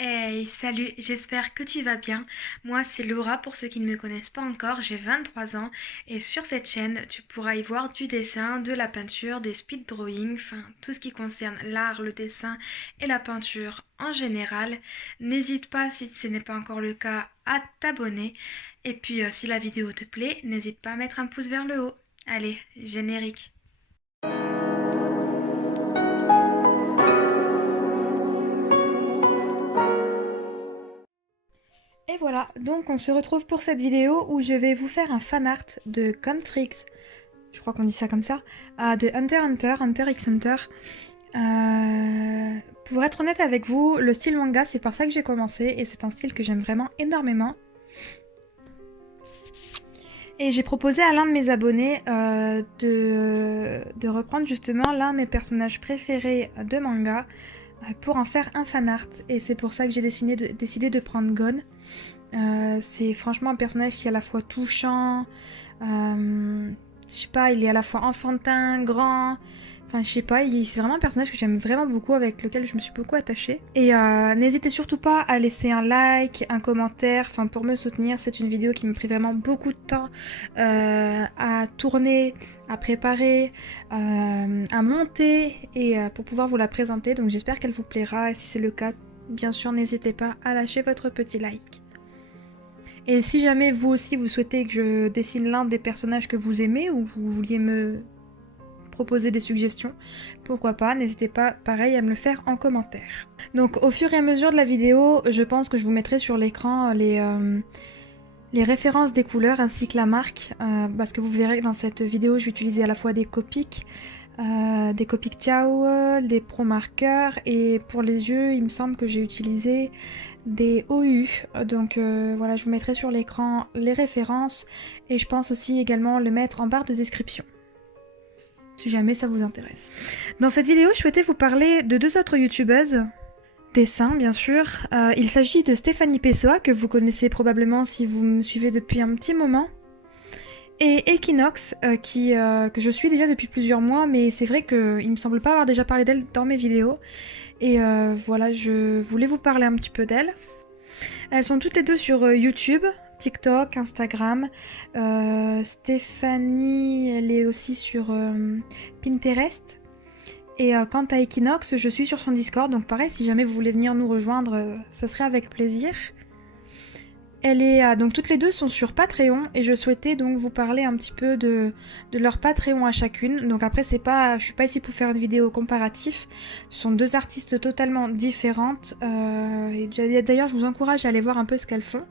Hey, salut, j'espère que tu vas bien. Moi, c'est Laura pour ceux qui ne me connaissent pas encore, j'ai 23 ans et sur cette chaîne, tu pourras y voir du dessin, de la peinture, des speed drawing, enfin tout ce qui concerne l'art, le dessin et la peinture en général. N'hésite pas, si ce n'est pas encore le cas, à t'abonner. Et puis, si la vidéo te plaît, n'hésite pas à mettre un pouce vers le haut. Allez, générique. Et voilà, donc on se retrouve pour cette vidéo où je vais vous faire un fan art de Contrix, je crois qu'on dit ça comme ça, de Hunter x Hunter, Hunter x Hunter. Pour être honnête avec vous, le style manga, c'est par ça que j'ai commencé et c'est un style que j'aime vraiment énormément. Et j'ai proposé à l'un de mes abonnés de reprendre justement l'un de mes personnages préférés de manga pour en faire un fan art. Et c'est pour ça que j'ai décidé de prendre Gon. C'est franchement un personnage qui est à la fois touchant, je sais pas, il est à la fois enfantin, grand, enfin je sais pas, c'est vraiment un personnage que j'aime vraiment beaucoup, avec lequel je me suis beaucoup attachée. Et n'hésitez surtout pas à laisser un like, un commentaire, enfin pour me soutenir, c'est une vidéo qui me prit vraiment beaucoup de temps à tourner, à préparer, à monter et pour pouvoir vous la présenter, donc j'espère qu'elle vous plaira et si c'est le cas, bien sûr n'hésitez pas à lâcher votre petit like. Et si jamais vous aussi vous souhaitez que je dessine l'un des personnages que vous aimez ou vous vouliez me proposer des suggestions, pourquoi pas, n'hésitez pas pareil à me le faire en commentaire. Donc au fur et à mesure de la vidéo, je pense que je vous mettrai sur l'écran les références des couleurs ainsi que la marque, parce que vous verrez que dans cette vidéo je vais utiliser à la fois des Copics Ciao, des Pro marqueurs et pour les yeux il me semble que j'ai utilisé des OU. Donc voilà, je vous mettrai sur l'écran les références et je pense aussi également le mettre en barre de description si jamais ça vous intéresse. Dans cette vidéo, je souhaitais vous parler de deux autres youtubeuses, dessin bien sûr. Il s'agit de Stéphanie Pessoa, que vous connaissez probablement si vous me suivez depuis un petit moment, et Equinox, que je suis déjà depuis plusieurs mois, mais c'est vrai qu'il me semble pas avoir déjà parlé d'elle dans mes vidéos. Et voilà, je voulais vous parler un petit peu d'elle. Elles sont toutes les deux sur YouTube, TikTok, Instagram. Stéphanie, elle est aussi sur Pinterest. Et quant à Equinox, je suis sur son Discord, donc pareil, si jamais vous voulez venir nous rejoindre, ça serait avec plaisir. Donc toutes les deux sont sur Patreon et je souhaitais donc vous parler un petit peu de leur Patreon à chacune. Donc après je suis pas ici pour faire une vidéo comparatif. Ce sont deux artistes totalement différentes. Et d'ailleurs je vous encourage à aller voir un peu ce qu'elles font.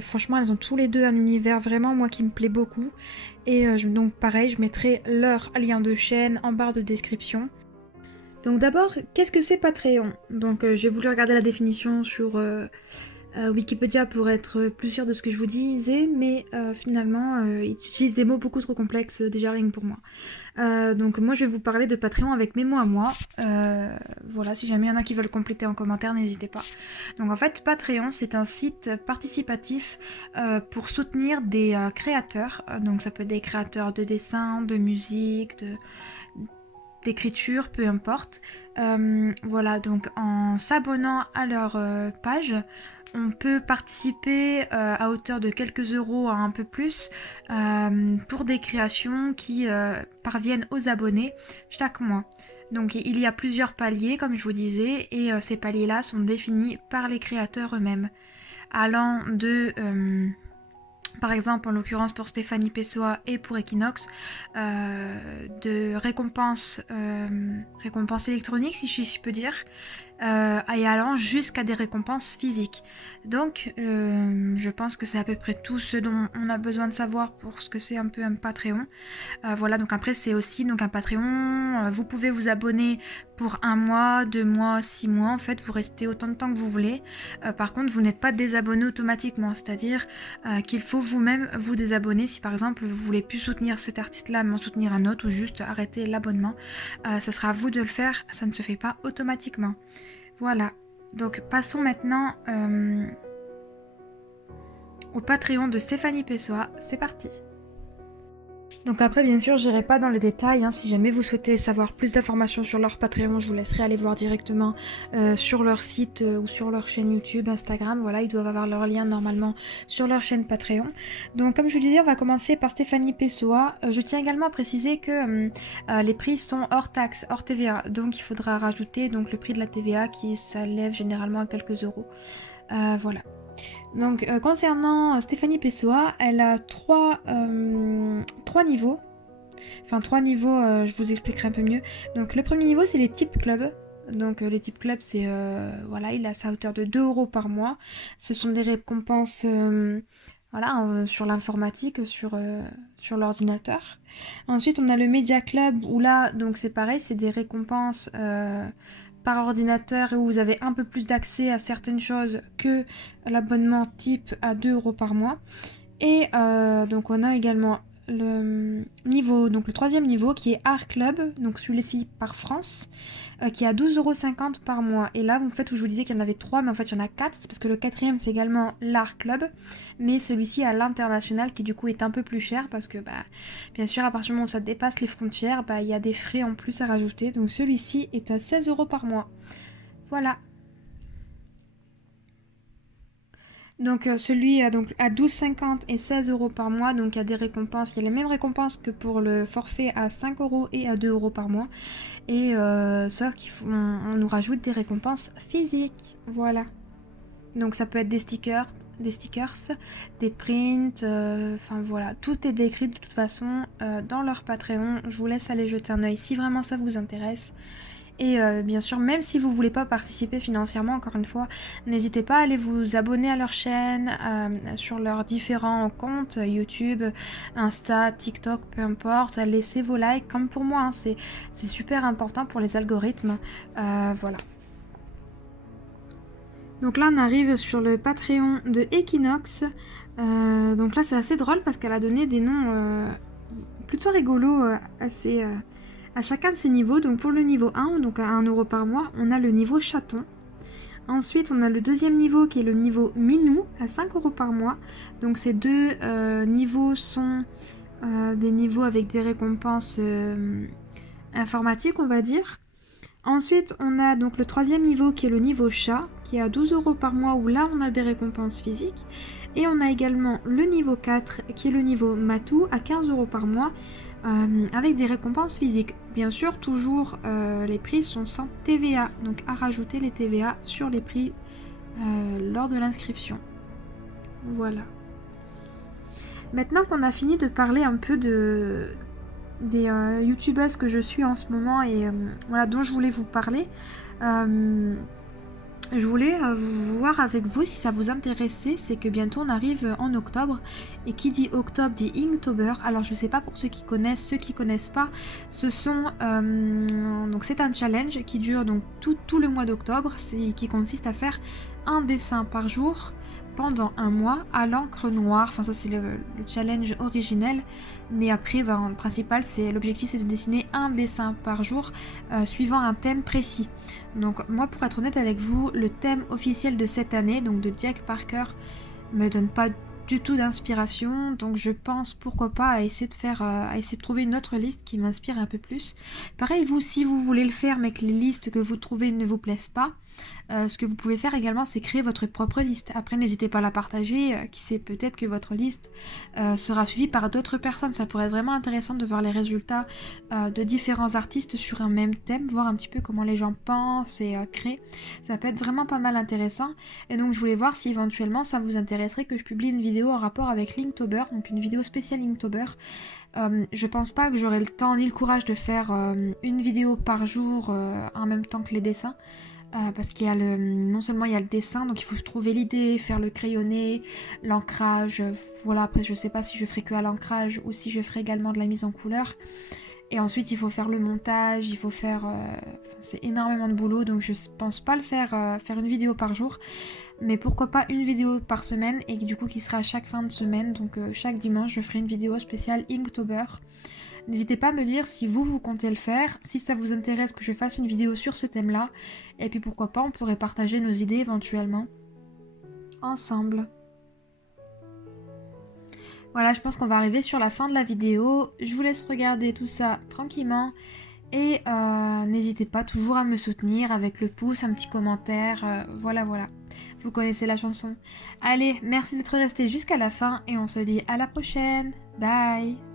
Franchement elles ont tous les deux un univers vraiment moi qui me plaît beaucoup. Et donc pareil je mettrai leur lien de chaîne en barre de description. Donc d'abord qu'est-ce que c'est Patreon? Donc j'ai voulu regarder la définition sur Wikipédia pour être plus sûr de ce que je vous disais, mais finalement, ils utilisent des mots beaucoup trop complexes, déjà rien que pour moi. Donc moi, je vais vous parler de Patreon avec mes mots à moi. Voilà, si jamais il y en a qui veulent compléter en commentaire, n'hésitez pas. Donc en fait, Patreon, c'est un site participatif pour soutenir des créateurs. Donc ça peut être des créateurs de dessin, de musique, d'écriture, peu importe. Voilà, donc en s'abonnant à leur page, on peut participer à hauteur de quelques euros à un peu plus pour des créations qui parviennent aux abonnés chaque mois. Donc il y a plusieurs paliers, comme je vous disais, et ces paliers-là sont définis par les créateurs eux-mêmes, allant de par exemple, en l'occurrence pour Stéphanie Pessoa et pour Equinox, de récompenses électroniques, si je peux dire, et allant jusqu'à des récompenses physiques. Donc, je pense que c'est à peu près tout ce dont on a besoin de savoir pour ce que c'est un peu un Patreon. Voilà, donc après, c'est aussi donc un Patreon. Vous pouvez vous abonner pour 1 mois, 2 mois, 6 mois. En fait, vous restez autant de temps que vous voulez. Par contre, vous n'êtes pas désabonné automatiquement, c'est-à-dire qu'il faut vous-même vous désabonner si par exemple vous voulez plus soutenir cet artiste-là, mais en soutenir un autre ou juste arrêter l'abonnement. Ça sera à vous de le faire, ça ne se fait pas automatiquement. Voilà, donc passons maintenant au Patreon de Stéphanie Pessoa, c'est parti. Donc après, bien sûr, j'irai pas dans le détail, hein. Si jamais vous souhaitez savoir plus d'informations sur leur Patreon, je vous laisserai aller voir directement sur leur site ou sur leur chaîne YouTube, Instagram. Voilà, ils doivent avoir leur lien normalement sur leur chaîne Patreon. Donc comme je vous disais, on va commencer par Stéphanie Pessoa. Je tiens également à préciser que les prix sont hors taxe, hors TVA. Donc il faudra rajouter donc, le prix de la TVA qui s'élève généralement à quelques euros. Voilà. Donc concernant Stéphanie Pessoa, elle a trois niveaux. Enfin 3 niveaux, je vous expliquerai un peu mieux. Donc le premier niveau c'est les types clubs. Donc les types clubs c'est voilà, il a sa hauteur de 2 euros par mois. Ce sont des récompenses voilà, sur l'informatique, sur l'ordinateur. Ensuite on a le Media Club où là donc c'est pareil, c'est des récompenses par ordinateur et où vous avez un peu plus d'accès à certaines choses que l'abonnement type à 2 euros par mois. Et donc on a également le niveau, donc le troisième niveau qui est Art Club, donc celui-ci par France, qui est à 12,50 € par mois. Et là, en fait, où je vous disais qu'il y en avait 3, mais en fait, il y en a 4, c'est parce que le quatrième, c'est également l'Art Club, mais celui-ci à l'international, qui du coup est un peu plus cher, parce que, bah, bien sûr, à partir du moment où ça dépasse les frontières, bah, il y a des frais en plus à rajouter. Donc celui-ci est à 16 € par mois. Voilà. Donc celui donc, à 12,50 et 16 € par mois, donc il y a des récompenses, il y a les mêmes récompenses que pour le forfait à 5 € et à 2 € par mois. Et sauf qu'on nous rajoute des récompenses physiques, voilà. Donc ça peut être des stickers, des prints, enfin voilà, tout est décrit de toute façon dans leur Patreon. Je vous laisse aller jeter un oeil si vraiment ça vous intéresse. Et bien sûr, même si vous voulez pas participer financièrement, encore une fois, n'hésitez pas à aller vous abonner à leur chaîne, sur leurs différents comptes, YouTube, Insta, TikTok, peu importe, à laisser vos likes, comme pour moi, hein, c'est super important pour les algorithmes. Voilà. Donc là, on arrive sur le Patreon de Equinox. Donc là, c'est assez drôle parce qu'elle a donné des noms plutôt rigolos à chacun de ces niveaux. Donc pour le niveau 1, donc à 1 € par mois, on a le niveau chaton. Ensuite, on a le deuxième niveau qui est le niveau minou à 5 € par mois. Donc ces deux niveaux sont des niveaux avec des récompenses informatiques, on va dire. Ensuite, on a donc le troisième niveau qui est le niveau chat, qui est à 12 € par mois, où là on a des récompenses physiques. Et on a également le niveau 4, qui est le niveau matou, à 15 € par mois, avec des récompenses physiques. Bien sûr, toujours les prix sont sans TVA, donc à rajouter les TVA sur les prix lors de l'inscription. Voilà. Maintenant qu'on a fini de parler un peu des youtubeuses que je suis en ce moment et voilà, dont je voulais vous parler, je voulais voir avec vous si ça vous intéressait. C'est que bientôt on arrive en octobre, et qui dit octobre dit Inktober. Alors je sais pas pour ceux qui connaissent pas, ce sont donc c'est un challenge qui dure donc tout le mois d'octobre, qui consiste à faire un dessin par jour pendant un mois à l'encre noire. Enfin ça c'est le challenge originel, mais après le principal l'objectif c'est de dessiner un dessin par jour suivant un thème précis. Donc moi, pour être honnête avec vous, le thème officiel de cette année, donc de Jack Parker, me donne pas du tout d'inspiration, donc je pense pourquoi pas à essayer de trouver une autre liste qui m'inspire un peu plus. Pareil, vous, si vous voulez le faire mais que les listes que vous trouvez ne vous plaisent pas, ce que vous pouvez faire également, c'est créer votre propre liste. Après, n'hésitez pas à la partager, qui sait, peut-être que votre liste sera suivie par d'autres personnes. Ça pourrait être vraiment intéressant de voir les résultats de différents artistes sur un même thème, voir un petit peu comment les gens pensent et créent. Ça peut être vraiment pas mal intéressant. Et donc je voulais voir si éventuellement ça vous intéresserait que je publie une vidéo en rapport avec Linktober, donc une vidéo spéciale Linktober. Je pense pas que j'aurai le temps ni le courage de faire une vidéo par jour en même temps que les dessins. Parce qu'il y a non seulement il y a le dessin, donc il faut trouver l'idée, faire le crayonné, l'ancrage, voilà. Après je sais pas si je ferai que à l'ancrage ou si je ferai également de la mise en couleur. Et ensuite il faut faire le montage, il faut faire... c'est énormément de boulot, donc je pense pas le faire une vidéo par jour. Mais pourquoi pas une vidéo par semaine, et du coup qui sera chaque fin de semaine. Donc chaque dimanche je ferai une vidéo spéciale Inktober. N'hésitez pas à me dire si vous comptez le faire, si ça vous intéresse que je fasse une vidéo sur ce thème-là. Et puis pourquoi pas, on pourrait partager nos idées éventuellement ensemble. Voilà, je pense qu'on va arriver sur la fin de la vidéo. Je vous laisse regarder tout ça tranquillement. Et n'hésitez pas toujours à me soutenir avec le pouce, un petit commentaire. Voilà, voilà. Vous connaissez la chanson. Allez, merci d'être resté jusqu'à la fin et on se dit à la prochaine. Bye!